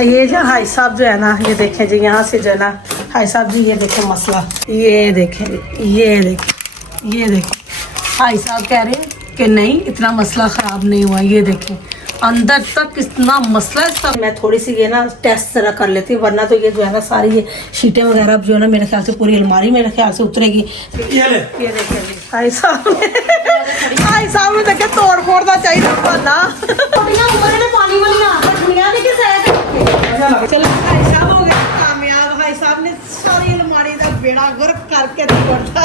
ये जो भाई साहब जो है ना, ये देखें जी, यहाँ से जो है ना भाई साहब जी, ये देखें मसला, ये देखें, ये देखें भाई साहब कह रहे हैं कि नहीं इतना मसला ख़राब नहीं हुआ। ये देखें अंदर तक इतना मसला है सब। मैं थोड़ी सी ये ना टेस्ट जरा कर लेती हूँ, वरना तो ये जो है ना सारी ये शीटें वगैरह जो है ना मेरे ख्याल से पूरी अलमारी मेरे ख्याल से उतरेगी। ये देखें भाई साहब ने देखे तोड़ फोड़ का चाहिए चलो भाई साहब हो गए कामयाब। भाई साहब ने सारी अलमारी का बेड़ा गर्क करके तोड़ता।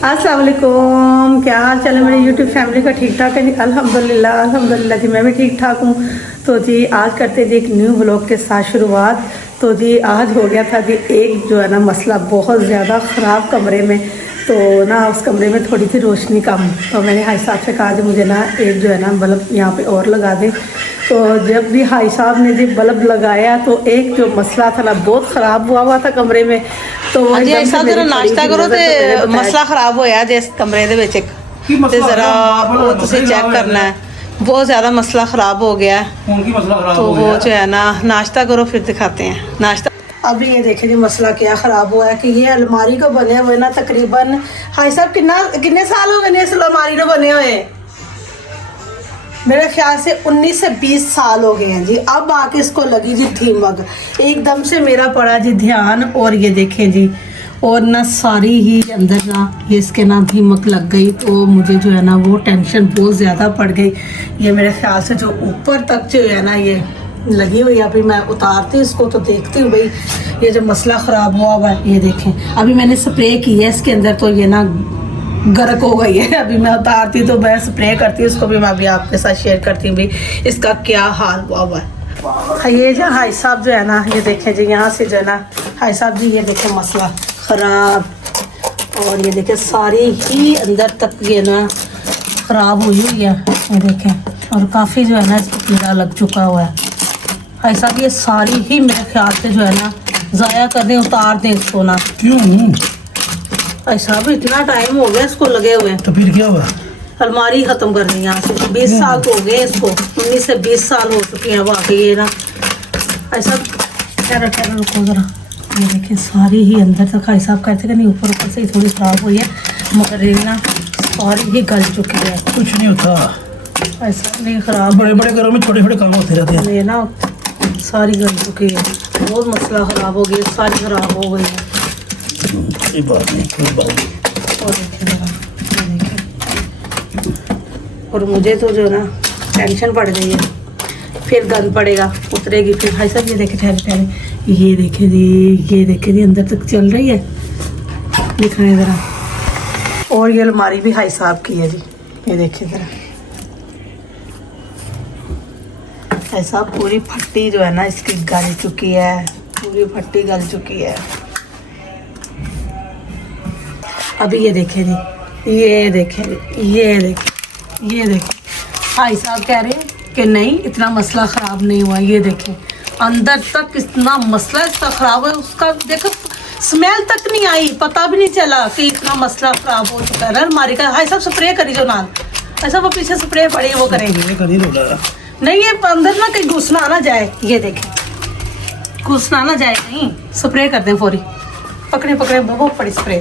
अस्सलाम वालेकुम, क्या हाल चाल है मेरी यूट्यूब फैमिली का? ठीक ठाक है जी, अल्हम्दुलिल्लाह जी, मैं भी ठीक ठाक हूँ। तो जी आज करते जी एक न्यू व्लॉग के साथ शुरुआत। तो जी आज हो गया था जी एक जो है ना मसला बहुत ज़्यादा ख़राब कमरे में, तो ना उस कमरे में थोड़ी सी रोशनी कम, तो मैंने हाई साहब से कहा जी मुझे ना एक जो है ना बल्ब यहाँ पे और लगा दें। तो जब भी हाई साहब ने जी बल्ब लगाया तो एक जो मसला था ना बहुत ख़राब हुआ था कमरे में। तो नाश्ता करो तो मसला खराब होया जिस कमरे दे विच ते जरा वो तुसी चेक करना है, बहुत ज़्यादा मसला ख़राब हो गया है। तो वो जो है ना नाश्ता करो फिर दिखाते हैं नाश्ता। अभी ये देखें जी मसला क्या ख़राब हुआ है कि ये अलमारी को बने हुए ना तकरीबन हाई साहब कितने साल हो गए इस अलमारी को बने हुए? मेरे ख्याल से 19 से 20 साल हो गए हैं जी। अब आके इसको लगी जी दीमक, एकदम से मेरा पड़ा जी ध्यान, और ये देखें जी और ना सारी ही अंदर ना ये इसके ना दीमक लग गई। तो मुझे जो है ना वो टेंशन बहुत ज़्यादा पड़ गई। ये मेरे ख्याल से जो ऊपर तक जो है ना ये लगी हुई, अभी मैं उतारती हूँ इसको तो देखती हूँ भाई ये जो मसला ख़राब हुआ है। ये देखें अभी मैंने स्प्रे की है इसके अंदर, तो ये ना गर्क हो गई है। अभी मैं उतारती तो मैं स्प्रे करती हूँ इसको भी, मैं अभी आपके साथ शेयर करती हूँ भाई इसका क्या हाल हुआ है। ये जो हाई साहब जो है ना, ये देखें जी यहाँ से जो है ना हाई साहब जी, ये देखें मसला ख़राब, और ये देखें सारी ही अंदर तक ये ना ख़राब हुई है। ये देखें और काफ़ी जो है ना कीड़ा लग चुका हुआ है। भाई साहब ये सारी ही मेरे ख्याल से जो है ना ज़ाया कर दें, उतार दें इसको ना। क्यों भाई साहब इतना टाइम हो गया इसको लगे हुए, तो फिर क्या हुआ? अलमारी ख़त्म कर दी यहाँ से। 20 साल तो हो गए इसको, 19 से 20 साल हो चुके हैं वाकई। ये ना भाई साहब ठहरा रुको ज़रा, ये देखिए सारी ही अंदर तक भाई साहब कहते कि नहीं ऊपर से ही थोड़ी ख़राब हुई है, मगर ये ना सारी ही गल चुकी है। कुछ नहीं होता ऐसा नहीं ख़राब, बड़े बड़े घरों में छोटे छोटे काम होते रहते हैं। ये ना सारी गल चुकी है, बहुत मसला ख़राब हो गया, सारी ख़राब हो गई है। कोई बात नहीं, कोई बात नहीं। और देखिए ज़रा, ये देखिए, और मुझे तो जो ना टेंशन पड़ गई है, फिर गंद पड़ेगा उतरेगी फिर। भाई साहब ये देखे ठहरे, ये देखे जी अंदर तक चल रही है, दिखाएं ज़रा। और ये अलमारी भी हाई साहब की है जी, ये देखिए ज़रा ऐसा पूरी फट्टी जो है ना इसकी गल चुकी है, पूरी फट्टी गल चुकी है। अभी ये देखें जी, ये देखें भाई साहब कह रहे हैं कि नहीं इतना मसला ख़राब नहीं हुआ। ये देखें अंदर तक इतना मसला इसका ख़राब है, उसका देखो स्मेल तक नहीं आई, पता भी नहीं चला कि इतना मसला ख़राब हो चुका है। हमारी का हाई साहब स्प्रे करी जो नाल, ऐसा वो पीछे स्प्रे पड़ी वो करेंगे नहीं, ये अंदर ना कहीं घुसना ना जाए। ये देखें घुसना ना जाए कहीं, स्प्रे कर दें फौरी, पकड़े बहुत बड़ी स्प्रे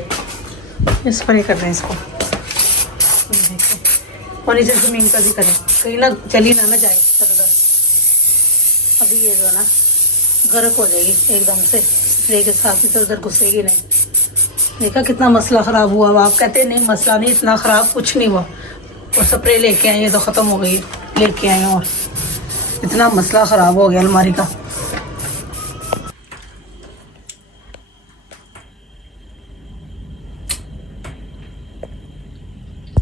कर दें इसको। ये देखें और नीचे ज़मीन पर भी करें, कहीं ना चली ना जाए इधर। अभी ये जो है ना गर्क हो जाएगी एकदम से, स्प्रे के साथ इधर उधर घुसेगी नहीं। देखा कितना मसला ख़राब हुआ। आप कहते नहीं मसला नहीं इतना ख़राब, कुछ नहीं हुआ। और स्प्रे लेके आए तो ख़त्म हो गई, लेके आए और इतना मसला ख़राब हो गया अलमारी का।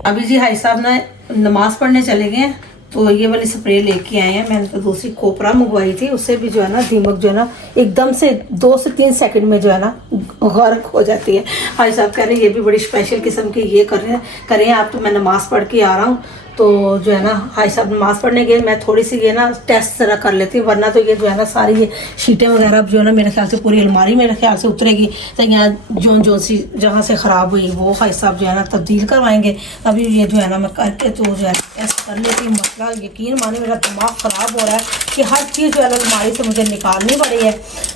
अभी जी हाई साहब ना नमाज़ पढ़ने चले गए हैं, तो ये वाली स्प्रे लेके आए हैं। मैंने तो दूसरी कोपरा मंगवाई थी, उससे भी जो है ना दीमक जो है ना एकदम से 2 से 3 सेकंड में जो है ना गर्क हो जाती है। हाई साहब कह रहे हैं ये भी बड़ी स्पेशल किस्म की ये करें आप, तो मैं नमाज़ पढ़ के आ रहा हूँ तो जो है ना भाई साहब नमाज़ पढ़ने गए, मैं थोड़ी सी ये ना टेस्ट ज़रा कर लेती हूँ, वरना तो ये जो है ना सारी ये शीटें वगैरह जो है ना मेरे ख्याल से पूरी अलमारी मेरे ख्याल से उतरेगी। तो यहाँ जो सी जहाँ से ख़राब हुई वो भाई साहब जो है ना तब्दील करवाएंगे। अभी ये जो है ना मैं करके तो जो है टेस्ट कर लेती हूँ। मसला यकीन माने मेरा दिमाग ख़राब हो रहा है कि हर चीज़ जो है ना अलमारी से मुझे निकालनी पड़ी है।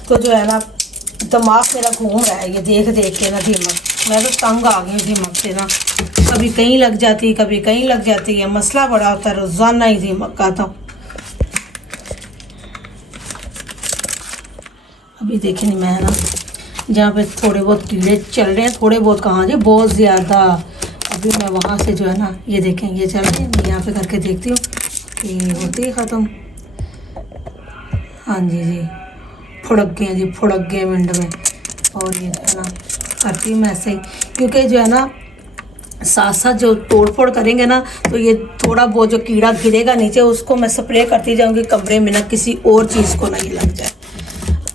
तो जो है ना दिमाग मेरा घूम रहा है ये देख देख के ना दीमक, मैं तो तंग आ गई हूँ दीमक से ना, कभी कहीं लग जाती कभी कहीं लग जाती है, मसला बड़ा होता है रोज़ाना ही दीमक का। तो अभी देखें नहीं मैं ना जहाँ पे थोड़े बहुत कीड़े चल रहे हैं, थोड़े बहुत कहाँ जी बहुत ज़्यादा। अभी मैं वहाँ से जो है ना ये देखें ये चल रहे हैं, मैं यहाँ पे करके देखती हूँ कि होती है ख़त्म। हाँ जी फुड़क गए जी, फुड़क गए मिनट में। और ये जो है ना करती हूँ मैं ऐसे ही, क्योंकि जो है ना साथ साथ जो तोड़ फोड़ करेंगे ना तो ये थोड़ा बहुत जो कीड़ा गिरेगा नीचे उसको मैं स्प्रे करती जाऊँगी कमरे में, ना किसी और चीज़ को ना ये लग जाए।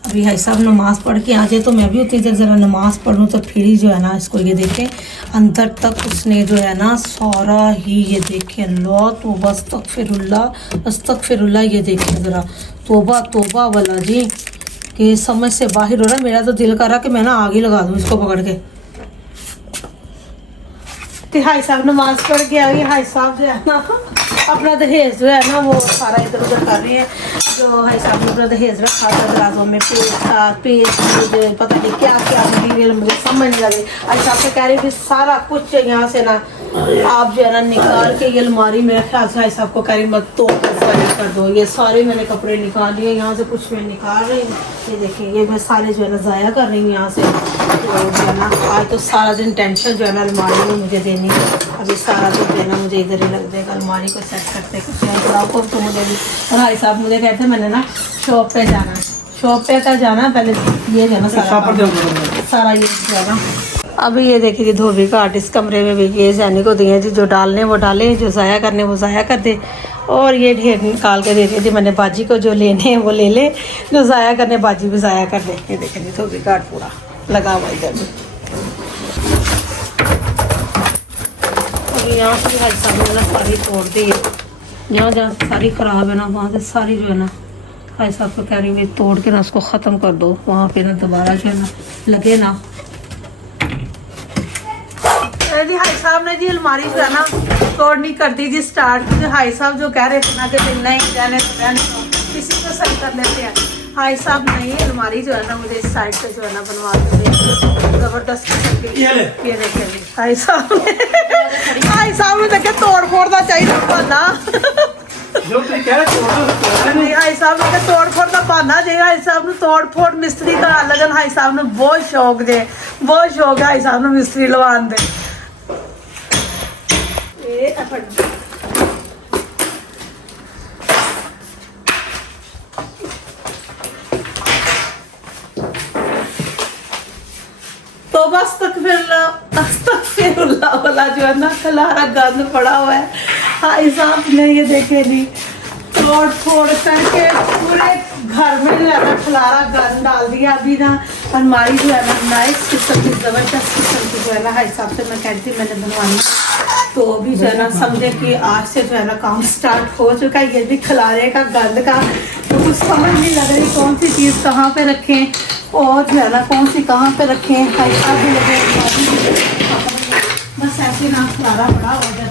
अभी भाई साहब नमाज़ पढ़ के आ जाए तो मैं भी उतनी देर ज़रा नमाज़ पढ़ूँ, तो फिर ही जो है ना इसको ये देखें अंदर तक उसने जो है ना सारा ही ये देखें। अल्लाह तौबा अस्तगफिरुल्लाह, ये देखें ज़रा तौबा तौबा वाला जी कि समझ से बाहर हो रहा है। मेरा तो दिल कर रहा कि मैं ना आग ही लगा दूँ इसको पकड़ के। तो हाई साहब नमाज पढ़ के आई, हाई साहब जो है ना अपना दहेज जो है ना वो सारा इधर उधर कर रही है। जो हाई साहब ने अपना दहेज रखा था दराजों में, पेज पता नहीं क्या क्या मटीरियल, मुझे समझ नहीं लगी। हाई साहब से कह रही थी सारा कुछ यहाँ से ना आप जो है ना निकाल के ये अलमारी मेरे ख्याल से हाई साहब को कह रही मत तो कर दो। ये सारे मैंने कपड़े निकाल लिए, यहाँ से कुछ मैं निकाल रही हूँ, ये देखिए ये मैं सारे जो है ना ज़ाया कर रही हूँ यहाँ से। तो जो है ना आज तो सारा दिन टेंशन जो है ना अलमारी में मुझे देनी है। अभी सारा दिन जो है ना मुझे इधर ही लग जाएगा अलमारी को सेट करते करते। तो मुझे भी और भाई साहब मुझे कहते मैंने ना शॉप पे जाना, शॉप पे का जाना पहले ये जो है ना सारा ये जो है ना। अभी ये देखिए जी धोबी घाट इस कमरे में भी ये जाने को दिए जी, जो डालने वो डाले, जो ज़ाया करने वो ज़ाया कर दे। और ये ढेर निकाल के दे दिए थी मैंने बाजी को, जो लेने हैं वो ले ले, जो ज़ाया करने बाजी भी ज़ाया कर दे। ये देखें जी धोबी घाट पूरा लगा हुआ इधर भी। और यहाँ से भाई साहब ने सारी तोड़ दी है, जहाँ जहाँ सारी ख़राब है ना वहाँ से सारी जो है ना भाई साहब को कह रही है तोड़ के ना उसको ख़त्म कर दो, वहाँ पे ना दोबारा जो है ना लगे ना। जी हाई साहब ने जी अलमारी जो है ना तोड़नी कर दी जी स्टार्ट। जो हाई साहब जो कह रहे थे ना कि नहीं रहने तो किसी को सही कर लेते हैं, हाई साहब नहीं अलमारी जो है ना मुझे इस साइड से जो है ना बनवा देते जबरदस्ती। ये देखेंगे हाई साहब ने देखे तोड़ फोड़ का चाहिए बहाना। हाई साहब ने तोड़ फोड़ का बहाना चाहिए, हाई साहब ने तोड़ फोड़ मिस्त्री का लगन, हाई साहब ने बहुत शौक जे बहुत शौक है हाई साहब ने मिस्त्री लवान दे। तो बस अस्तगफिरुल्लाह वाला जो है ना खलारा गंद पड़ा हुआ है। हाई साहब ने ये देखे नहीं तोड़ फोड़ करके पूरे घर में जो है ना खलारा गंद डाल दिया। अभी ना अलमारी जो है ना नाइस किस्म की ज़बरदस्त किस्म की जो है ना हाई साहब से मैं कहती थी मैंने बनवानी, तो अभी जो है ना समझे कि आज से जो है ना काम स्टार्ट हो चुका है। ये भी खलारे का गंद का तो कुछ समझ नहीं लग रही कौन सी चीज़ कहाँ पे रखें और जो है ना कौन सी कहाँ पे रखें। हाई साहब भी लगे बस ऐसे ना खलारा पड़ा हो जाए,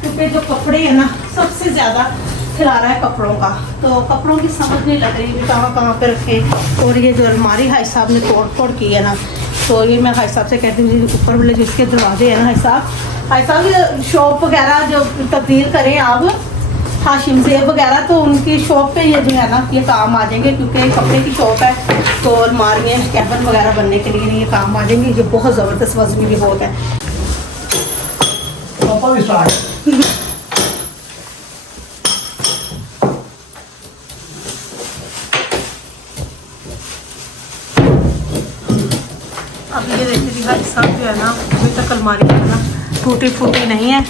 क्योंकि जो कपड़े हैं ना सबसे ज़्यादा खिलारा है कपड़ों का, तो कपड़ों की समझ नहीं लग रही कहाँ कहाँ पे रखें। और ये जो अलमारी हाई साहब ने तोड़ फोड़ की है ना, तो ये मैं हाई साहब से कहती हूँ ऊपर वाले जिसके दरवाजे हैं ना हाई साहब शॉप वगैरह जो तब्दील करें आप हाशिम ज़ेब वगैरह, तो उनकी शॉप पे ये जो है ना ये काम आ जाएंगे, क्योंकि कपड़े की शॉप है तो अलमारियाँ कैबिन वगैरह बनने के लिए ये काम आ जाएंगे। जो बहुत ज़बरदस्त वजन भी बहुत है। अब ये देखिए भाई साहब जो है ना अभी तक अलमारी जो है ना टूटी फूटी नहीं है,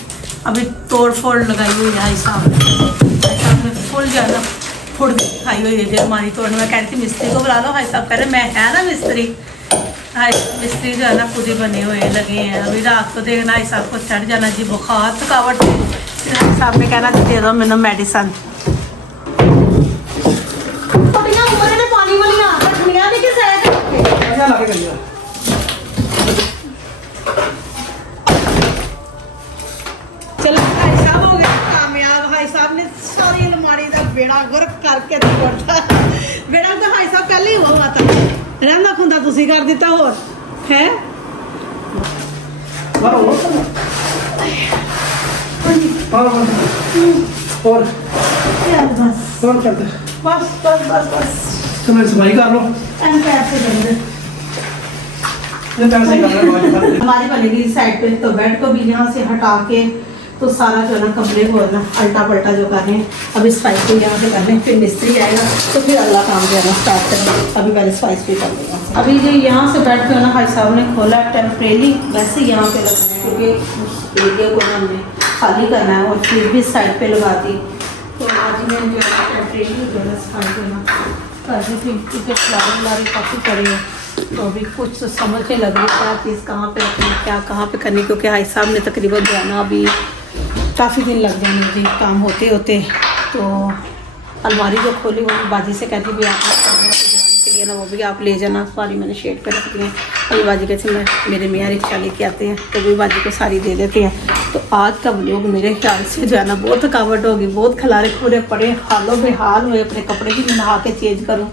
अभी तोड़ फोड़ लगाई हुई है भाई साहब ने फुल जो है ना फुड़ खाई हुई है जो अलमारी तोड़ने में। कह रही थी मिस्त्री को बुला लो, भाई साहब कह रहे मैं है ना मिस्त्री। हाई मिस्त्री जो है ना खुद ही बने हुए लगे हैं। अभी रात को देखना भाई साहब को चढ़ जाना जी बुखार, थकावट साहब ने कहना दे दो मैंने मेडिसिन पानी वाली रखनिया ने किस अच्छा लगे करिए चलो भाई साहब हो गए कामयाब भाई साहब ने सारी अलमारी का बेड़ा गर्क करके छोड़ता बेड़ा तो भाई साहब पहले ही हुआ था रहना खुंदा तुसी कर दिता और है और करते बस बस बस बस तो मैं सफाई कर लो पैसे देंगे ये पैसे कर लो हमारी बनेगी साइड पे तो बेड को भी यहाँ से हटा के तो सारा जो है ना कमरे को ना अल्टा पल्टा जो कर रहे हैं अभी सफाई को यहाँ से कर रहे हैं फिर मिस्त्री आएगा तो फिर अगला काम जो है ना स्टार्ट करेंगे अभी पहले सफाई भी कर देगा अभी जो यहाँ से बेड जो है ना भाई साहब ने खोला टेम्परेली वैसे यहाँ पे लगाना है क्योंकि उस एरिया को हमने खाली करना है और फिर भी साइड पे लगा दी तो आज मैं जो है टेम्परेली जो है सफाई जो है ना कर दी थी क्योंकि फ्लावर काफ़ी पड़े हैं तो अभी कुछ तो समझ नहीं लग रही क्या चीज़ कहाँ पे रखनी क्या कहाँ पे करनी क्योंकि भाई साहब ने तकरीबन जो है ना अभी काफ़ी दिन लग जाएंगे मुझे काम होते होते तो अलमारी जो खोली वो बाजी से कहती भी आप जलाने के लिए ना वो भी आप ले जाना सारी मैंने शेड पे रख दी है अभी बाजी कहते मैं मेरे मियाँ रिक्शा लेके आते हैं तो भी बाजी को सारी दे देते हैं तो आज का व्लॉग मेरे ख्याल से जो है ना बहुत थकावट होगी बहुत खलारे खुरे पड़े हालों बेहाल हुए अपने कपड़े भी नहा के चेंज करूँ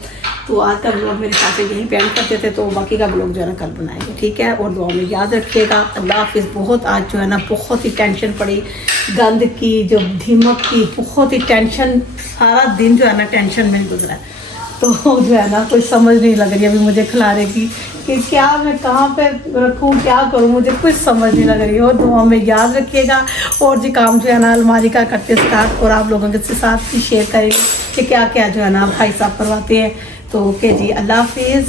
तो आज का ब्लॉग मेरे साथ यहीं पे एंड करते थे तो बाकी का ब्लॉग जो है ना कल बनाएंगे ठीक है और दुआ में याद रखिएगा अल्लाह हाफिज़ बहुत आज जो है ना बहुत ही टेंशन पड़ी गंद की जो धीमक की बहुत ही टेंशन सारा दिन जो है ना टेंशन में गुजरा है तो जो है ना कोई समझ नहीं लग रही अभी मुझे खिलाने की कि क्या मैं कहाँ पे रखूँ क्या करूँ मुझे कुछ समझ नहीं लग रही और दुआ में याद रखिएगा और जो काम जो है ना अलमारी का करते स्टार्ट और आप लोगों के साथ भी शेयर करेंगे कि क्या क्या जो है ना भाई साहब करवाते हैं तो ओके जी अल्लाह हाफिज़।